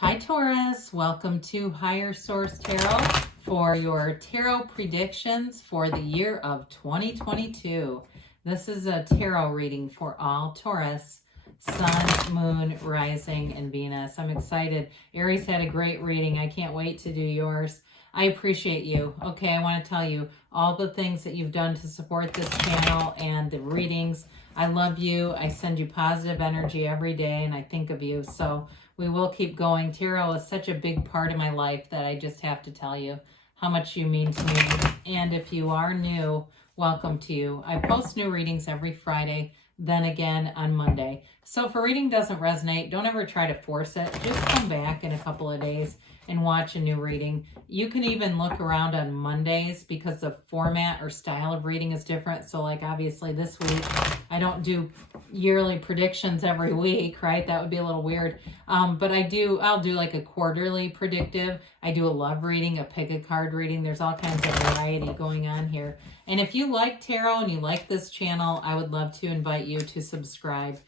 Hi Taurus, welcome to Higher Source Tarot for your tarot predictions for the year of 2022. This is a tarot reading for all Taurus, Sun, Moon, Rising, and Venus. I'm excited. Aries had a great reading. I can't wait to do yours. I appreciate you. Okay, I want to tell you all the things that you've done to support this channel and the readings. I love you. I send you positive energy every day and I think of you. So we will keep going. Tarot is such a big part of my life that I just have to tell you how much you mean to me. And if you are new, welcome to you. I post new readings every Friday, then again on Monday. So if a reading doesn't resonate, don't ever try to force it. Just come back in a couple of days and watch a new reading. You can even look around on Mondays because the format or style of reading is different. So like obviously this week, I don't do yearly predictions every week, right? That would be a little weird. But I'll do like a quarterly predictive. I do a love reading, a pick a card reading. There's all kinds of variety going on here. And if you like tarot and you like this channel, I would love to invite you to subscribe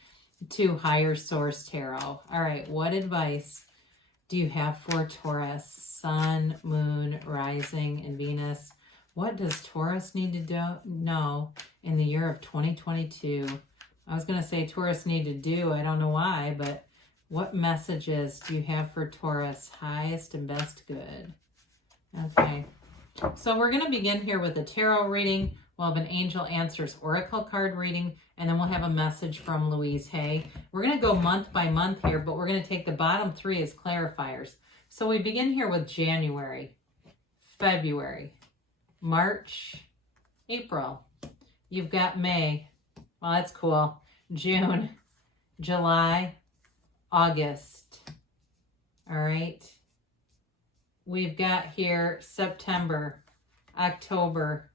to Higher Source Tarot. All right, what advice do you have for Taurus, Sun, Moon, Rising, and Venus? What does Taurus need to know in the year of 2022? I was going to say Taurus need to do. I don't know why, but what messages do you have for Taurus? Highest and best good. Okay. So we're going to begin here with a tarot reading. We'll have an Angel Answers Oracle card reading, and then we'll have a message from Louise Hay. We're going to go month by month here, but we're going to take the bottom three as clarifiers. So we begin here with January, February, March, April. You've got May. Well, that's cool. June, July, August. All right. We've got here September, October,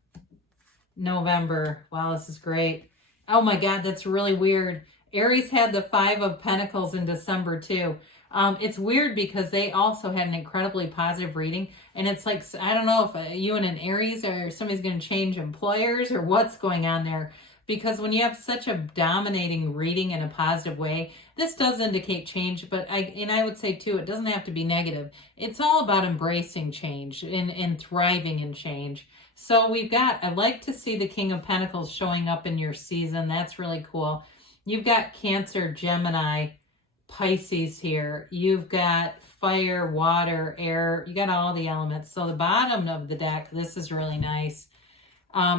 November. Wow, this is great. Oh my God, that's really weird. Aries had the Five of Pentacles in December too. It's weird because they also had an incredibly positive reading. And it's like, I don't know if you and an Aries or somebody's going to change employers or what's going on there. Because when you have such a dominating reading in a positive way, this does indicate change, but I would say too, it doesn't have to be negative. It's all about embracing change and thriving in change. So we've got, I like to see the King of Pentacles showing up in your season. That's really cool. You've got Cancer, Gemini, Pisces here. You've got fire, water, air. You got all the elements. So the bottom of the deck, this is really nice.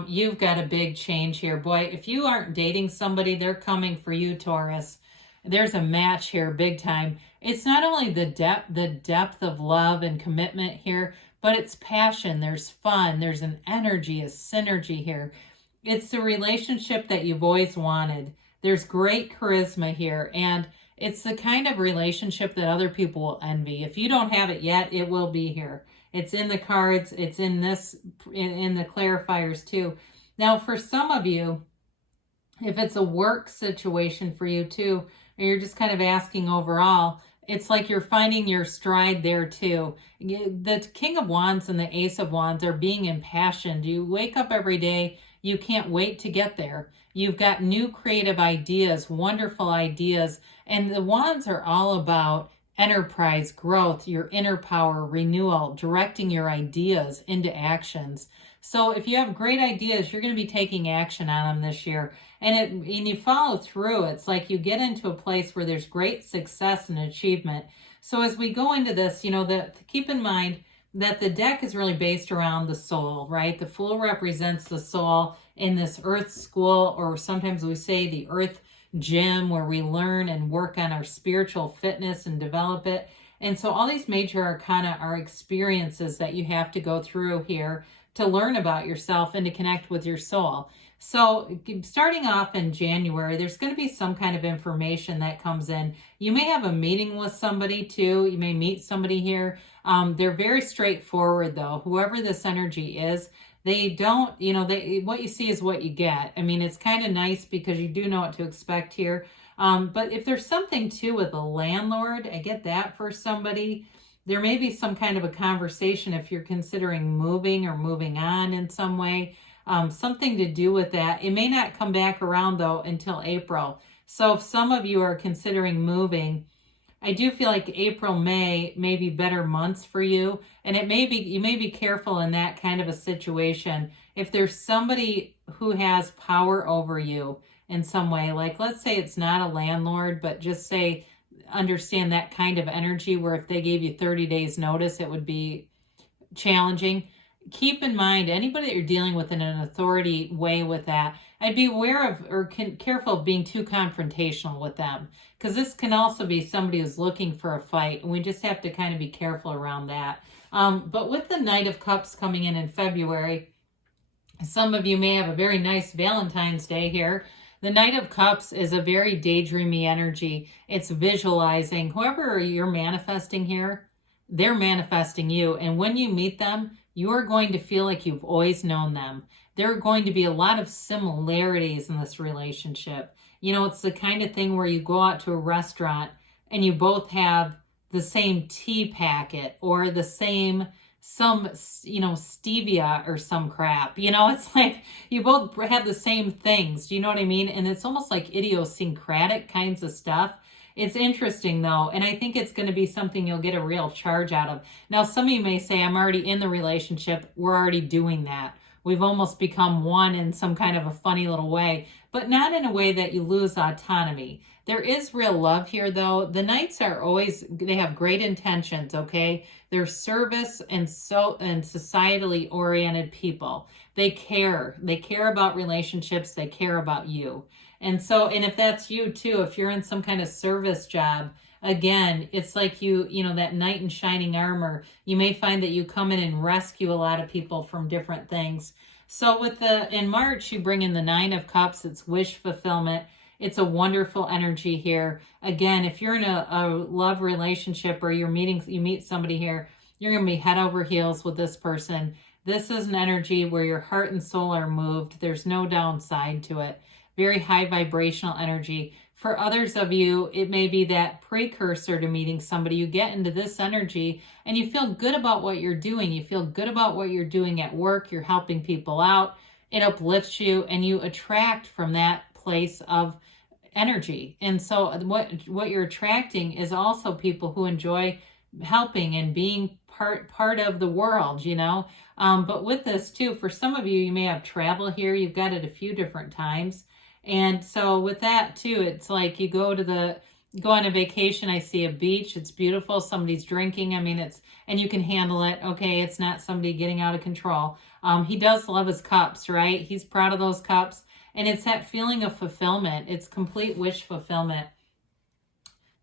You've got a big change here. Boy, if you aren't dating somebody, they're coming for you, Taurus. There's a match here, big time. It's not only the depth of love and commitment here, but it's passion. There's fun. There's an energy, a synergy here. It's the relationship that you've always wanted. There's great charisma here, and it's the kind of relationship that other people will envy. If you don't have it yet, it will be here. It's in the cards. It's in this, in the clarifiers too. Now, for some of you, if it's a work situation for you too, or you're just kind of asking overall, it's like you're finding your stride there too. The King of Wands and the Ace of Wands are being impassioned. You wake up every day, you can't wait to get there. You've got new creative ideas, wonderful ideas, and the Wands are all about enterprise, growth, your inner power, renewal, directing your ideas into actions. So if you have great ideas, you're going to be taking action on them this year. And you follow through. It's like you get into a place where there's great success and achievement. So as we go into this, keep in mind that the deck is really based around the soul, right? The Fool represents the soul in this earth school, or sometimes we say the earth gym, where we learn and work on our spiritual fitness and develop it. And so all these major arcana are experiences that you have to go through here to learn about yourself and to connect with your soul. So starting off in January, there's going to be some kind of information that comes in. You may have a meeting with somebody too. You may meet somebody here. They're very straightforward though. Whoever this energy is, they don't, what you see is what you get. I mean, it's kind of nice because you do know what to expect here. But if there's something too with a landlord, I get that for somebody. There may be some kind of a conversation if you're considering moving or moving on in some way. Something to do with that. It may not come back around though until April. So if some of you are considering moving, I do feel like April, May may be better months for you. And it may be, you may be careful in that kind of a situation. If there's somebody who has power over you in some way, like let's say it's not a landlord, but just say, understand that kind of energy where if they gave you 30 days notice, it would be challenging. Keep in mind, anybody that you're dealing with in an authority way with that, I'd be aware of or careful of being too confrontational with them, because this can also be somebody who's looking for a fight, and we just have to kind of be careful around that. But with the Knight of Cups coming in February, some of you may have a very nice Valentine's Day here. The Knight of Cups is a very daydreamy energy. It's visualizing. Whoever you're manifesting here, they're manifesting you. And when you meet them, you are going to feel like you've always known them. There are going to be a lot of similarities in this relationship. You know, it's the kind of thing where you go out to a restaurant and you both have the same tea packet or the same stevia or some crap. It's like you both have the same things. Do you know what I mean? And it's almost like idiosyncratic kinds of stuff. It's interesting though, and I think it's going to be something you'll get a real charge out of. Now, some of you may say, I'm already in the relationship. We're already doing that. We've almost become one in some kind of a funny little way, but not in a way that you lose autonomy. There is real love here though. The Knights are always, they have great intentions, okay? They're service and societally oriented people. They care about relationships. They care about you. And if that's you too, if you're in some kind of service job, again, it's like that knight in shining armor, you may find that you come in and rescue a lot of people from different things. So in March, you bring in the Nine of Cups. It's wish fulfillment. It's a wonderful energy here. Again, if you're in a love relationship or you meet somebody here, you're going to be head over heels with this person. This is an energy where your heart and soul are moved. There's no downside to it. Very high vibrational energy. For others of you, it may be that precursor to meeting somebody. You get into this energy and you feel good about what you're doing. You feel good about what you're doing at work. You're helping people out. It uplifts you and you attract from that place of energy. And so what you're attracting is also people who enjoy helping and being part of the world, But with this too, for some of you, you may have travel here. You've got it a few different times. And so with that too, it's like you go on a vacation. I see a beach. It's beautiful. Somebody's drinking. And you can handle it. Okay. It's not somebody getting out of control. He does love his cups, right? He's proud of those cups. And it's that feeling of fulfillment. It's complete wish fulfillment.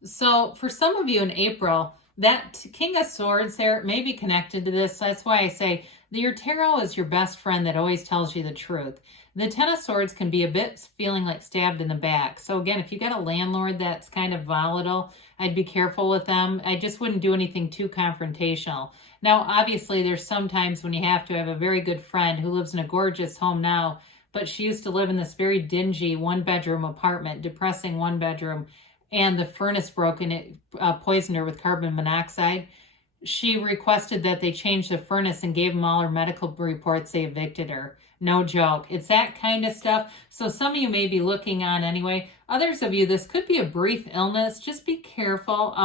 So for some of you in April, that King of Swords there may be connected to this. That's why I say your tarot is your best friend that always tells you the truth. The Ten of Swords can be a bit feeling like stabbed in the back. So again, if you got a landlord that's kind of volatile, I'd be careful with them. I just wouldn't do anything too confrontational. Now, obviously, there's sometimes when you have to have a very good friend who lives in a gorgeous home now, but she used to live in this very dingy one-bedroom apartment, depressing one-bedroom, and the furnace broke and it poisoned her with carbon monoxide. She requested that they change the furnace and gave them all her medical reports. They evicted her. No joke. It's that kind of stuff. So some of you may be looking on anyway. Others of you, this could be a brief illness. Just be careful.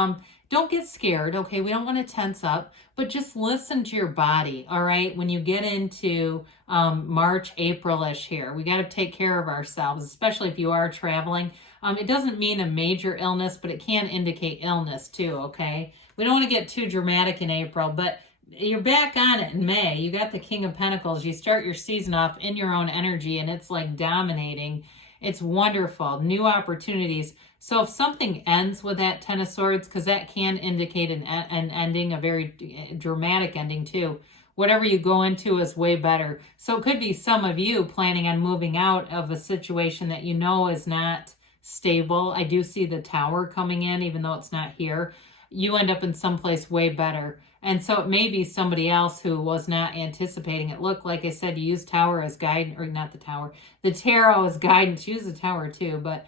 Don't get scared, okay? We don't want to tense up, but just listen to your body, all right? When you get into March, April-ish here, we got to take care of ourselves, especially if you are traveling. It doesn't mean a major illness, but it can indicate illness too, okay? We don't want to get too dramatic in April, but you're back on it in May. You got the King of Pentacles. You start your season off in your own energy, and it's like dominating. It's wonderful. New opportunities. So if something ends with that Ten of Swords, because that can indicate an ending, a very dramatic ending too. Whatever you go into is way better. So it could be some of you planning on moving out of a situation that you know is not stable. I do see the Tower coming in, even though it's not here. You end up in someplace way better. And so it may be somebody else who was not anticipating it. Look, like I said, you use Tower as guidance, or not the Tower, the Tarot as guidance. Use the Tower too, but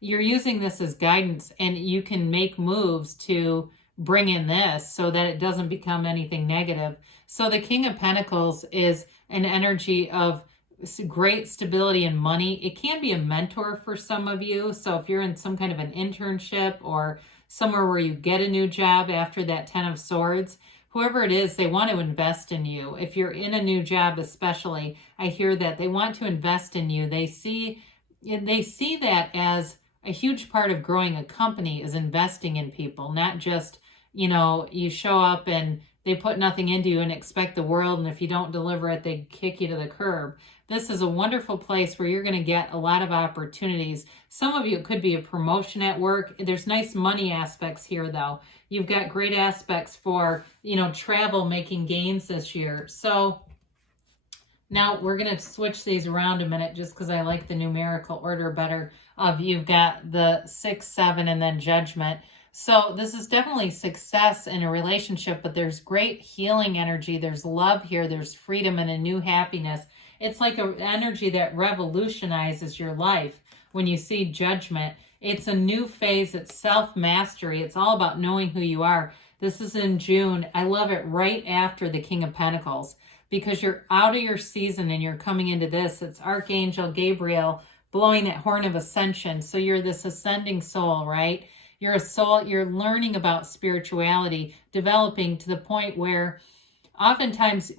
you're using this as guidance, and you can make moves to bring in this so that it doesn't become anything negative. So the King of Pentacles is an energy of great stability and money. It can be a mentor for some of you. So if you're in some kind of an internship or somewhere where you get a new job after that Ten of Swords. Whoever it is, they want to invest in you. If you're in a new job especially, I hear that they want to invest in you. They see that as a huge part of growing a company is investing in people, not just, you show up and they put nothing into you and expect the world, and if you don't deliver it, they kick you to the curb. This is a wonderful place where you're going to get a lot of opportunities. Some of you, it could be a promotion at work. There's nice money aspects here, though. You've got great aspects for, travel, making gains this year. So now we're going to switch these around a minute just because I like the numerical order better. You've got the 6, 7, and then Judgment. So this is definitely success in a relationship, but there's great healing energy. There's love here. There's freedom and a new happiness. It's like an energy that revolutionizes your life when you see Judgment. It's a new phase. It's self-mastery. It's all about knowing who you are. This is in June. I love it right after the King of Pentacles because you're out of your season and you're coming into this. It's Archangel Gabriel blowing that horn of ascension. So you're this ascending soul, right? You're a soul, you're learning about spirituality, developing to the point where oftentimes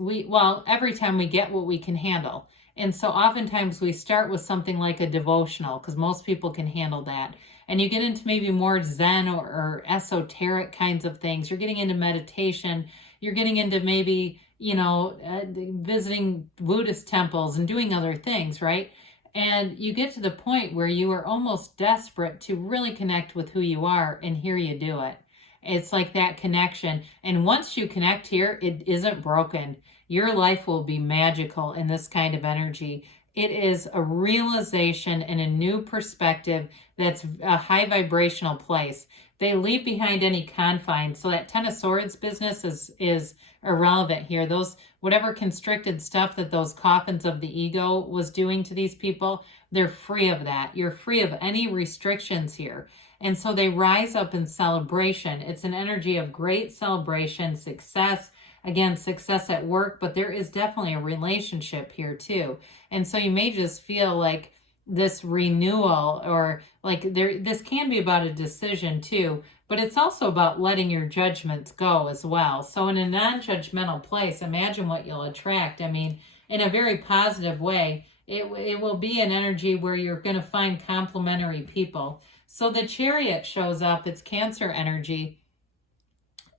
every time we get what we can handle. And so oftentimes we start with something like a devotional because most people can handle that. And you get into maybe more Zen or esoteric kinds of things. You're getting into meditation. You're getting into maybe, visiting Buddhist temples and doing other things, right? And you get to the point where you are almost desperate to really connect with who you are, and here you do it. It's like that connection. And once you connect here, it isn't broken. Your life will be magical in this kind of energy. It is a realization and a new perspective that's a high vibrational place. They leave behind any confines. So that Ten of Swords business is irrelevant here. Those, whatever constricted stuff that those coffins of the ego was doing to these people, they're free of that. You're free of any restrictions here. And so they rise up in celebration. It's an energy of great celebration, success. Again, success at work, but there is definitely a relationship here too. And so you may just feel like this renewal, or like this can be about a decision too, but it's also about letting your judgments go as well. So in a non-judgmental place, imagine what you'll attract. I mean, in a very positive way, it will be an energy where you're going to find complementary people. So the Chariot shows up. It's Cancer energy.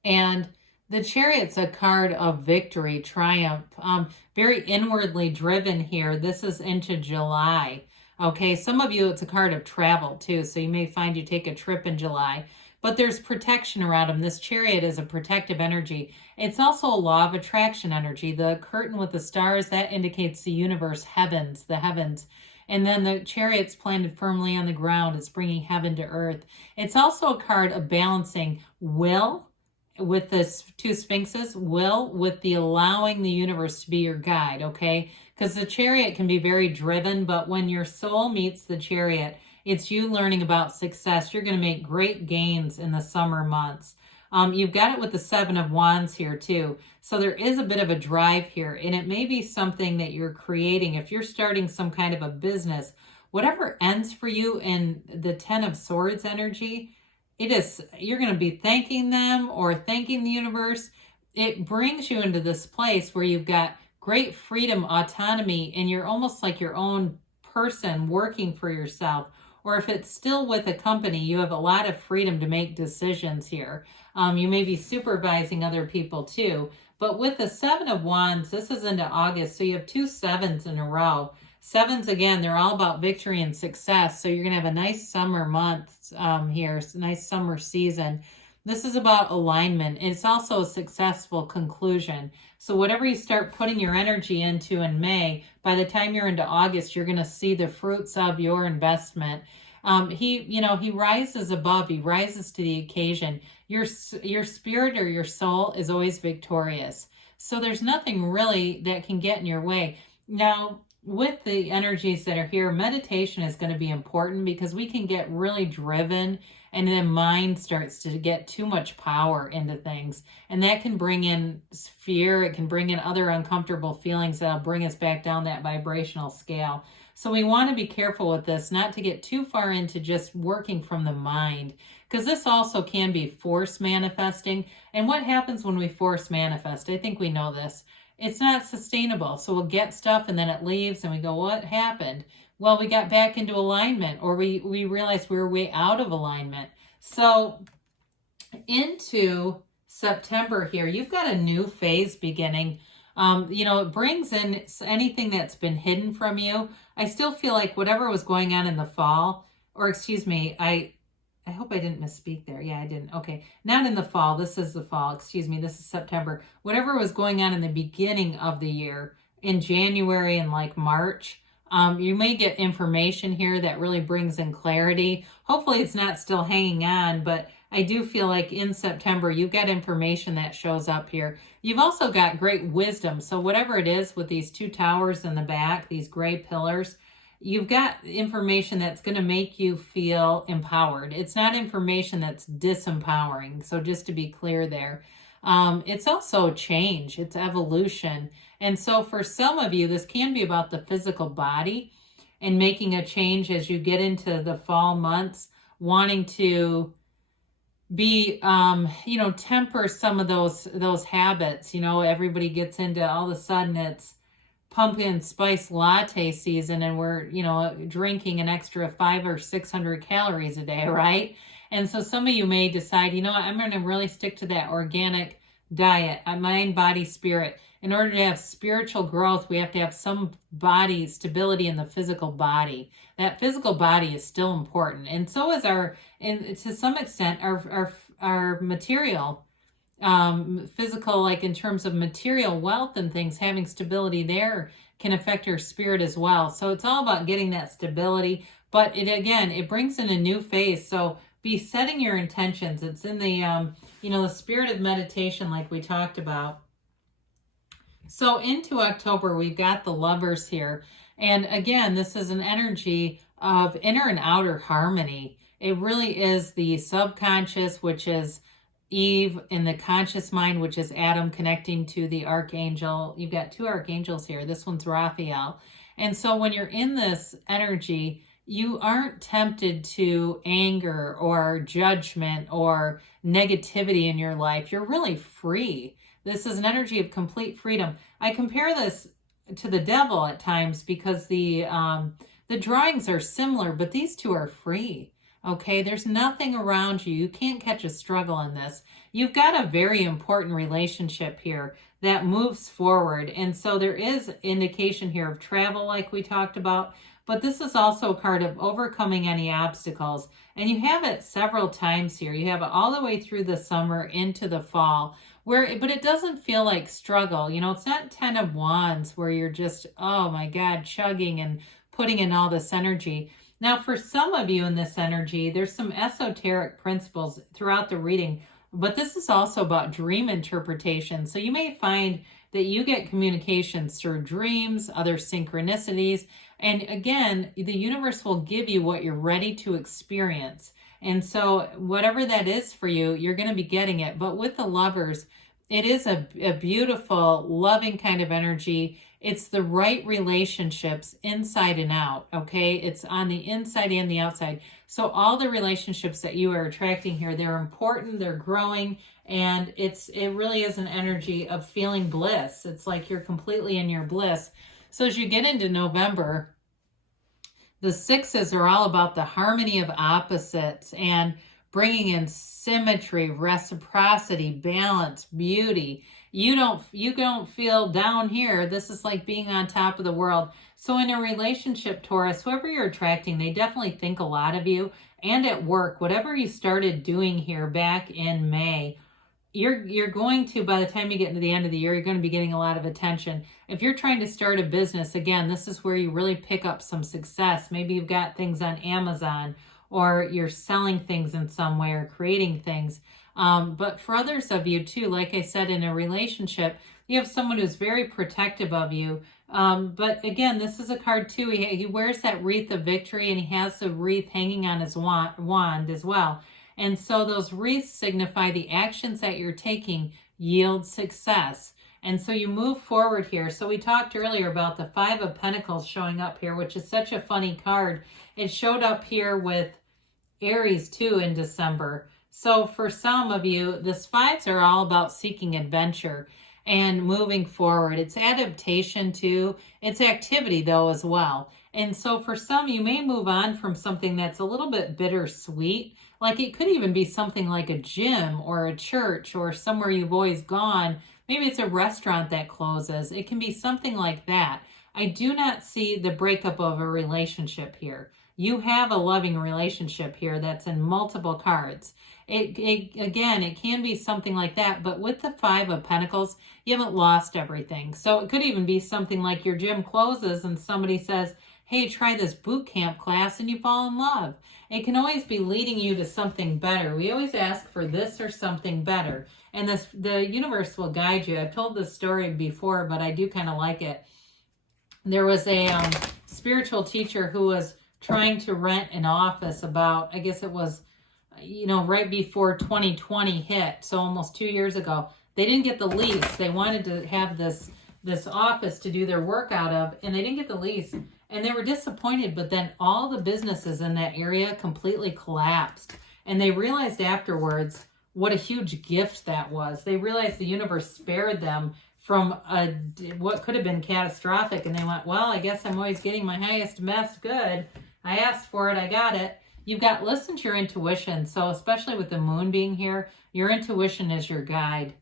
And the Chariot's a card of victory, triumph, very inwardly driven here. This is into July. Okay, some of you, it's a card of travel too, so you may find you take a trip in July. But there's protection around them. This Chariot is a protective energy. It's also a law of attraction energy. The curtain with the stars, that indicates the universe, heavens, the heavens. And then the Chariot's planted firmly on the ground. It's bringing heaven to earth. It's also a card of balancing will with the 2 Sphinxes, will with the allowing the universe to be your guide, okay? Because the Chariot can be very driven, but when your soul meets the Chariot, it's you learning about success. You're going to make great gains in the summer months. You've got it with the 7 of Wands here too. So there is a bit of a drive here, and it may be something that you're creating. If you're starting some kind of a business, whatever ends for you in the 10 of Swords energy, you're going to be thanking them or thanking the universe. It brings you into this place where you've got great freedom, autonomy, and you're almost like your own person working for yourself. Or if it's still with a company, you have a lot of freedom to make decisions here. You may be supervising other people too. But with the 7 of Wands, this is into August, so you have 2 7s in a row. 7s, again, they're all about victory and success. So you're going to have a nice summer month here, a nice summer season. This is about alignment. It's also a successful conclusion. So whatever you start putting your energy into in May, by the time you're into August, you're going to see the fruits of your investment. He rises above. He rises to the occasion. Your spirit or your soul is always victorious. So there's nothing really that can get in your way. Now, with the energies that are here, meditation is going to be important because we can get really driven and then mind starts to get too much power into things. And that can bring in fear. It can bring in other uncomfortable feelings that'll bring us back down that vibrational scale. So we want to be careful with this, not to get too far into just working from the mind, because this also can be force manifesting. And what happens when we force manifest? I think we know this. It's not sustainable. So we'll get stuff and then it leaves and we go, what happened? Well, we got back into alignment, or we realized we were way out of alignment. So into September here, you've got a new phase beginning. It brings in anything that's been hidden from you. I still feel like whatever was going on in the fall, or excuse me, I hope I didn't misspeak there. Yeah, I didn't. Okay. Not in the fall. This is the fall. Excuse me. This is September. Whatever was going on in the beginning of the year, in January and like March, you may get information here that really brings in clarity. Hopefully it's not still hanging on, but I do feel like in September, you get information that shows up here. You've also got great wisdom. So whatever it is with these two towers in the back, these gray pillars, you've got information that's going to make you feel empowered. It's not information that's disempowering. So just to be clear there. It's also change. It's evolution. And so for some of you, this can be about the physical body and making a change as you get into the fall months, wanting to be, temper some of those habits. Everybody gets into, all of a sudden it's pumpkin spice latte season and we're, drinking an extra 500 or 600 calories a day, right? And so some of you may decide, I'm going to really stick to that organic diet, mind, body, spirit. In order to have spiritual growth, we have to have some body stability in the physical body. That physical body is still important. And so is to some extent, our material, physical, like in terms of material wealth and things, having stability there can affect your spirit as well. So it's all about getting that stability. But it brings in a new phase. So be setting your intentions. It's in the, the spirit of meditation like we talked about. So into October, we've got the Lovers here. And again, this is an energy of inner and outer harmony. It really is the subconscious, which is Eve, in the conscious mind, which is Adam, connecting to the archangel. You've got two archangels here. This one's Raphael. And so when you're in this energy, you aren't tempted to anger or judgment or negativity in your life. You're really free. This is an energy of complete freedom. I compare this to the devil at times because the drawings are similar, but these two are free. Okay, there's nothing around you. You can't catch a struggle in this. You've got a very important relationship here that moves forward. And so there is indication here of travel like we talked about, but this is also a card of overcoming any obstacles. And you have it several times here. You have it all the way through the summer into the fall, but it doesn't feel like struggle. It's not 10 of Wands where you're just, oh my God, chugging and putting in all this energy. Now, for some of you in this energy, there's some esoteric principles throughout the reading, but this is also about dream interpretation. So you may find that you get communications through dreams, other synchronicities, and again, the universe will give you what you're ready to experience. And so whatever that is for you, you're going to be getting it. But with the Lovers, it is a beautiful, loving kind of energy. It's the right relationships inside and out, okay? It's on the inside and the outside. So all the relationships that you are attracting here, they're important, they're growing, and it really is an energy of feeling bliss. It's like you're completely in your bliss. So as you get into November, the sixes are all about the harmony of opposites and bringing in symmetry, reciprocity, balance, beauty. You don't feel down here. This is like being on top of the world. So in a relationship, Taurus, whoever you're attracting, they definitely think a lot of you. And at work, whatever you started doing here back in May, you're going to, by the time you get to the end of the year, you're going to be getting a lot of attention. If you're trying to start a business, again, this is where you really pick up some success. Maybe you've got things on Amazon, or you're selling things in some way or creating things. But for others of you too, like I said, in a relationship, you have someone who's very protective of you. But again, this is a card too. He wears that wreath of victory, and he has the wreath hanging on his wand as well. And so those wreaths signify the actions that you're taking yield success. And so you move forward here. So we talked earlier about the Five of Pentacles showing up here, which is such a funny card. It showed up here with Aries too in December. So for some of you, this fives are all about seeking adventure and moving forward. It's adaptation too. It's activity though as well. And so for some, you may move on from something that's a little bit bittersweet. Like it could even be something like a gym or a church or somewhere you've always gone. Maybe it's a restaurant that closes. It can be something like that. I do not see the breakup of a relationship here. You have a loving relationship here that's in multiple cards. Again, it can be something like that, but with the Five of Pentacles, you haven't lost everything. So it could even be something like your gym closes and somebody says, hey, try this boot camp class, and you fall in love. It can always be leading you to something better. We always ask for this or something better, and the universe will guide you. I've told this story before, but I do kind of like it. There was a spiritual teacher who was trying to rent an office about, I guess it was, right before 2020 hit, so almost 2 years ago. They didn't get the lease. They wanted to have this office to do their work out of, and they didn't get the lease, and they were disappointed. But then all the businesses in that area completely collapsed, and they realized afterwards what a huge gift that was. They realized the universe spared them from what could have been catastrophic, and they went, well, I guess I'm always getting my highest best good. I asked for it, I got it. You've got, listen to your intuition. So especially with the moon being here, your intuition is your guide.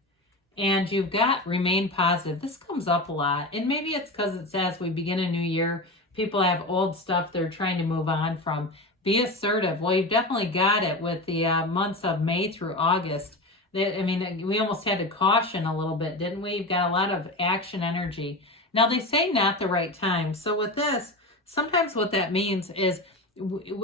And you've got remain positive. This comes up a lot. And maybe it's because it says we begin a new year. People have old stuff they're trying to move on from. Be assertive. Well, you've definitely got it with the months of May through August. We almost had to caution a little bit, didn't we? You've got a lot of action energy. Now, they say not the right time. So with this, sometimes what that means is,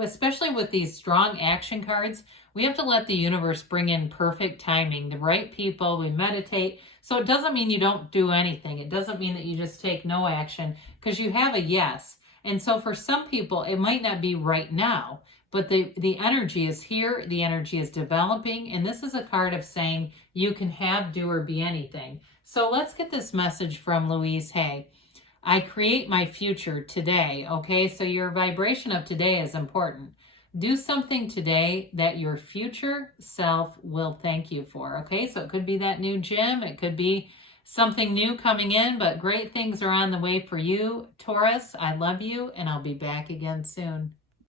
especially with these strong action cards, we have to let the universe bring in perfect timing, the right people. We meditate. So it doesn't mean you don't do anything. It doesn't mean that you just take no action, because you have a yes. And so for some people, it might not be right now, but the energy is here. The energy is developing. And this is a card of saying you can have, do, or be anything. So let's get this message from Louise Hay. I create my future today. Okay, so your vibration of today is important. Do something today that your future self will thank you for. Okay, so it could be that new gym. It could be something new coming in, but great things are on the way for you, Taurus. I love you, and I'll be back again soon.